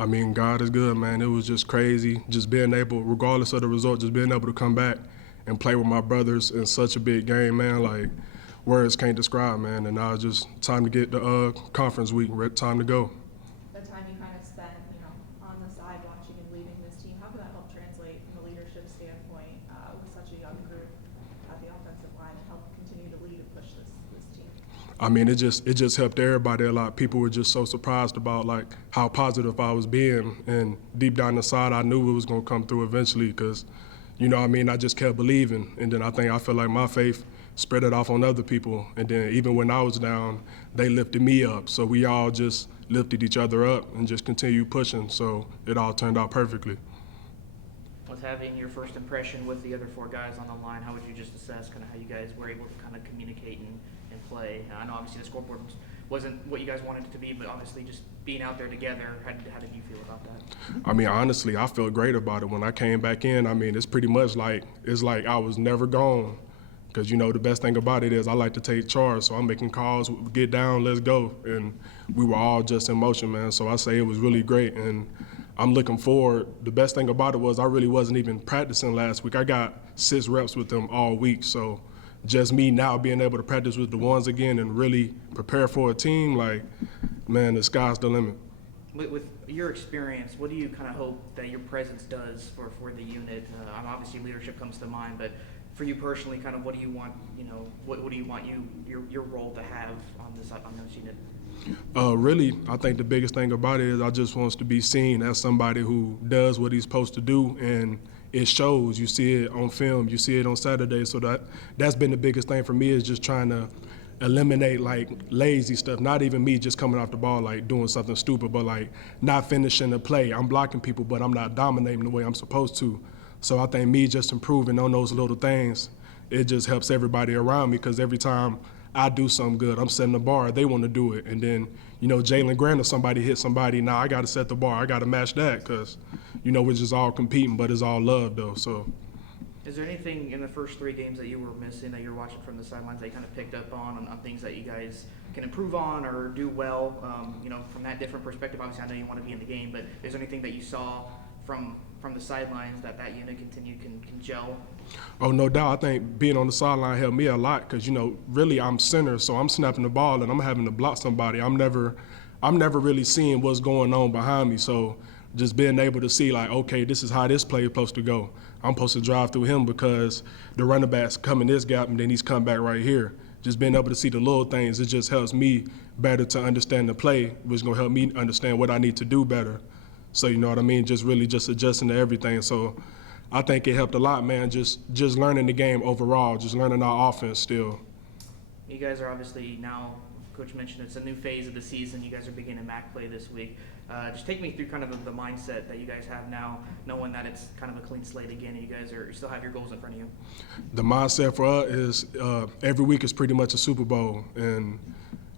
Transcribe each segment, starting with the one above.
I mean, God is good, man. It was just crazy, just being able, regardless of the result, just being able to come back and play with my brothers in such a big game, man. Like, words can't describe, man. And now it's just time to get the conference week, time to go. The time you kind of spent, on the side watching and leading this team, how can that help translate from a leadership standpoint with such a young group at the offensive line and help continue to lead and push this team? I mean, it just helped everybody a lot. People were just so surprised about like how positive I was being, and deep down inside, I knew it was gonna come through eventually. Because, I just kept believing, and then I feel like my faith spread it off on other people, and then even when I was down, they lifted me up. So we all just lifted each other up and just continued pushing. So it all turned out perfectly. With having your first impression with the other four guys on the line, how would you just assess kind of how you guys were able to kind of communicate and play? I know obviously the scoreboard wasn't what you guys wanted it to be, but obviously just being out there together, how did you feel about that? I mean, honestly, I felt great about it. When I came back in, I mean, it's pretty much like, I was never gone. Because, the best thing about it is I like to take charge. So I'm making calls, get down, let's go. And we were all just in motion, man. So I say it was really great. And I'm looking forward. The best thing about it was I really wasn't even practicing last week. I got 6 reps with them all week. So just me now being able to practice with the ones again and really prepare for a team, like, man, the sky's the limit. With your experience, what do you kind of hope that your presence does for the unit? Obviously leadership comes to mind, but for you personally, kind of what do you want, what do you want your role to have on this unit? Really, I think the biggest thing about it is I just want to be seen as somebody who does what he's supposed to do, and it shows. You see it on film, you see it on Saturday. So that's been the biggest thing for me, is just trying to eliminate like lazy stuff. Not even me just coming off the ball like doing something stupid, but like not finishing the play. I'm blocking people, but I'm not dominating the way I'm supposed to. So I think me just improving on those little things, it just helps everybody around me, because every time I do something good, I'm setting the bar, they want to do it. And then, Jalen Grant or somebody hit somebody, now I got to set the bar, I got to match that, because, we're just all competing, but it's all love though, so. Is there anything in the first 3 games that you were missing, that you're watching from the sidelines, that you kind of picked up on things that you guys can improve on or do well, from that different perspective? Obviously, I know you want to be in the game, but is there anything that you saw from the sidelines that unit can gel? Oh, no doubt. I think being on the sideline helped me a lot, because, really I'm center, so I'm snapping the ball and I'm having to block somebody. I'm never really seeing what's going on behind me. So just being able to see like, okay, this is how this play is supposed to go. I'm supposed to drive through him because the running back's coming this gap and then he's come back right here. Just being able to see the little things, it just helps me better to understand the play, which is going to help me understand what I need to do better. So you know what I mean? Just really just adjusting to everything. So I think it helped a lot, man, just learning the game overall, just learning our offense still. You guys are obviously now, Coach mentioned it's a new phase of the season. You guys are beginning MAC play this week. Just take me through kind of the mindset that you guys have now, knowing that it's kind of a clean slate again, and you still have your goals in front of you. The mindset for us is every week is pretty much a Super Bowl. And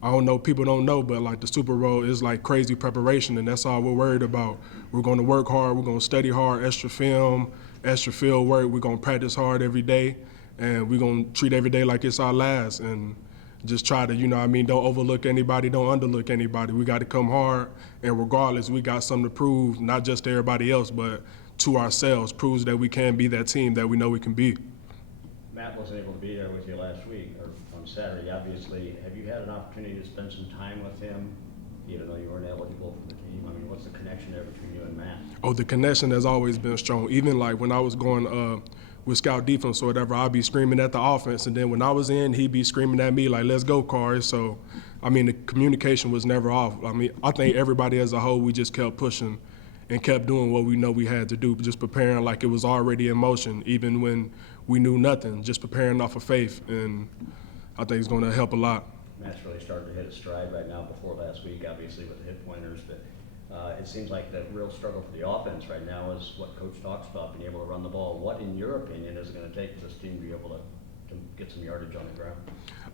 I don't know, people don't know, but like the Super Bowl is like crazy preparation, and that's all we're worried about. We're going to work hard, we're going to study hard, extra film, extra field work. We're going to practice hard every day, and we're going to treat every day like it's our last, and just try to, don't overlook anybody, don't underlook anybody. We got to come hard, and regardless, we got something to prove, not just to everybody else, but to ourselves. Proves that we can be that team that we know we can be. Matt wasn't able to be there with you last week, or on Saturday, obviously. Have you had an opportunity to spend some time with him, even though you weren't eligible for the team? I mean, what's the connection there between you and Matt? Oh, the connection has always been strong. Even like when I was going with scout defense or whatever, I'd be screaming at the offense, and then when I was in, he'd be screaming at me like, let's go, Kari. So, I mean, the communication was never off. I mean, I think everybody as a whole, we just kept pushing and kept doing what we know we had to do, just preparing like it was already in motion, even when we knew nothing, just preparing off of faith, and I think it's going to help a lot. Matt's really started to hit a stride right now before last week, obviously, with the hit pointers, but it seems like the real struggle for the offense right now is what Coach talks about, being able to run the ball. What, in your opinion, is it going to take for this team to be able to get some yardage on the ground?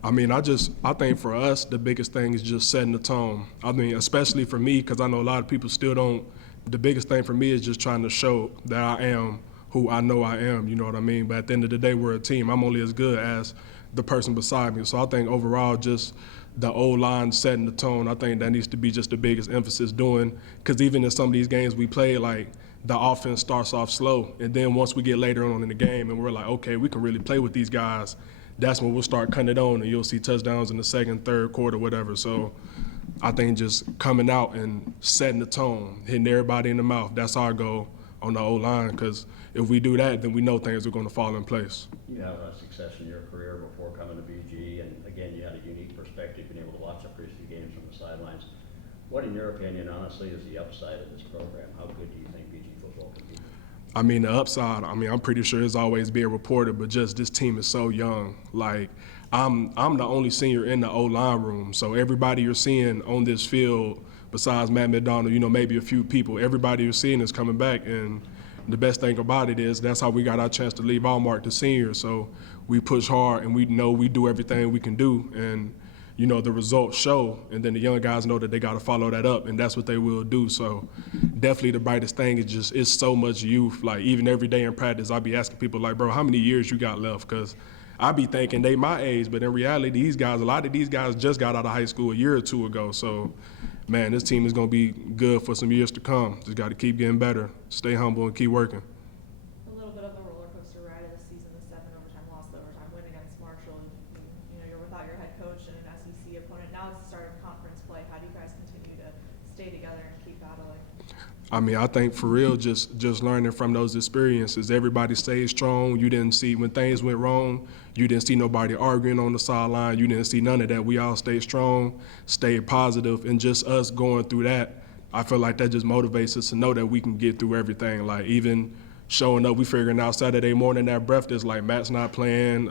I mean, I think for us, the biggest thing is just setting the tone. I mean, especially for me, because I know a lot of people still don't. The biggest thing for me is just trying to show that I am who I know I am, you know what I mean? But at the end of the day, we're a team. I'm only as good as the person beside me. So I think overall, just the O-line setting the tone. I think that needs to be just the biggest emphasis doing, because even in some of these games we play, like, the offense starts off slow, and then once we get later on in the game and we're like, okay, we can really play with these guys, that's when we'll start cutting it on, and you'll see touchdowns in the second, third quarter, whatever. So I think just coming out and setting the tone, hitting everybody in the mouth, that's our goal on the O-line, because if we do that, then we know things are going to fall in place. You have a success in your career before coming to BG, and again, you had a unique perspective, being able to watch the first few games from the sidelines. What, in your opinion, honestly, is the upside of this program? How good do you think BG football can be? I mean, the upside, I mean, I'm pretty sure it's always being reported, but just this team is so young. Like, I'm the only senior in the O-line room, so everybody you're seeing on this field, besides Matt McDonald, you know, maybe a few people, everybody you're seeing is coming back, and the best thing about it is that's how we got our chance to leave our mark to seniors. So we push hard, and we know we do everything we can do, and you know, the results show, and then the young guys know that they got to follow that up, and that's what they will do. So definitely the brightest thing is just, it's so much youth. Like, even every day in practice, I'll be asking people, like, bro, how many years you got left? Because I be thinking they my age, but in reality, these guys, a lot of these guys just got out of high school a year or two ago. So, man, this team is going to be good for some years to come. Just got to keep getting better, stay humble, and keep working. A little bit of a roller coaster ride of the season, the 7 overtime loss, the overtime win against Marshall. You know, you're without your head coach and an SEC opponent. Now it's the start of conference play. How do you guys continue to stay together and keep battling? I mean, I think for real, just learning from those experiences. Everybody stayed strong. You didn't see, when things went wrong, you didn't see nobody arguing on the sideline. You didn't see none of that. We all stayed strong, stayed positive, and just us going through that, I feel like that just motivates us to know that we can get through everything. Like, even showing up, we figuring out Saturday morning that breakfast, like Matt's not playing,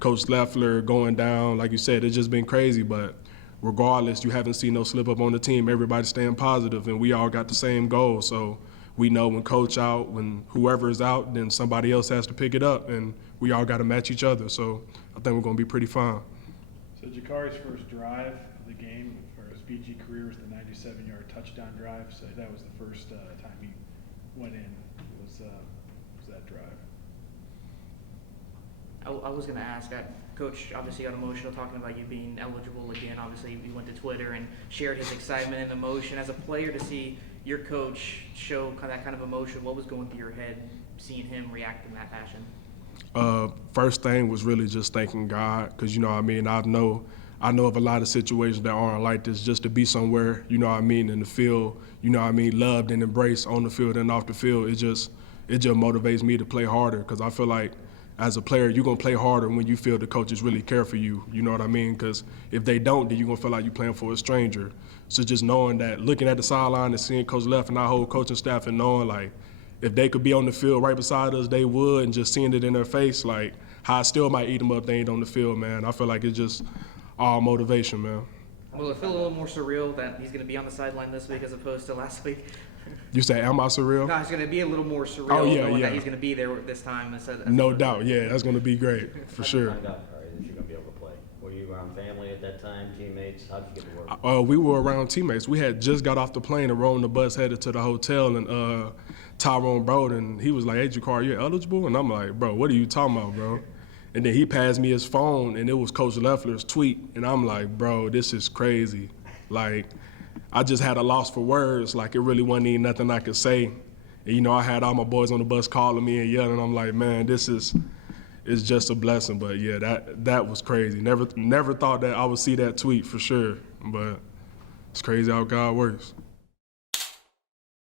Coach Leffler going down. Like you said, it's just been crazy, but regardless, you haven't seen no slip up on the team. Everybody's staying positive, and we all got the same goal. So we know when coach out, when whoever is out, then somebody else has to pick it up, and we all got to match each other. So I think we're going to be pretty fine. So Jakari's first drive of the game for his BG career was the 97-yard touchdown drive. So that was the first time he went in. Was that drive? I was going to ask, Coach obviously got emotional talking about you being eligible again. Obviously, he went to Twitter and shared his excitement and emotion. As a player, to see your coach show that kind of emotion, what was going through your head seeing him react in that fashion? First thing was really just thanking God, because, you know what I mean, I know of a lot of situations that aren't like this. Just to be somewhere, you know what I mean, in the field, you know what I mean, loved and embraced on the field and off the field, it just motivates me to play harder, because I feel like as a player, you're going to play harder when you feel the coaches really care for you, you know what I mean? Because if they don't, then you're going to feel like you're playing for a stranger. So just knowing that, looking at the sideline and seeing Coach Leff and our whole coaching staff, and knowing, like, if they could be on the field right beside us, they would, and just seeing it in their face, like, how I still might eat them up if they ain't on the field, man. I feel like it's just all motivation, man. Will it feel a little more surreal that he's going to be on the sideline this week as opposed to last week? You say, am I surreal? No, it's going to be a little more surreal knowing that he's going to be there this time. No doubt, yeah, that's going to be great, for sure. How did you find out, Jakari, that you're going to be able to play? Were you around family at that time, teammates? How did you get to work? We were around teammates. We had just got off the plane and rode on the bus headed to the hotel, and Tyrone Broden, he was like, hey, Jakari, you eligible? And I'm like, bro, what are you talking about, bro? And then he passed me his phone, and it was Coach Leffler's tweet, and I'm like, bro, this is crazy. Like, I just had a loss for words. Like, it really wasn't even nothing I could say. And, you know, I had all my boys on the bus calling me and yelling. I'm like, man, it's just a blessing. But, yeah, that was crazy. Never thought that I would see that tweet for sure. But it's crazy how God works.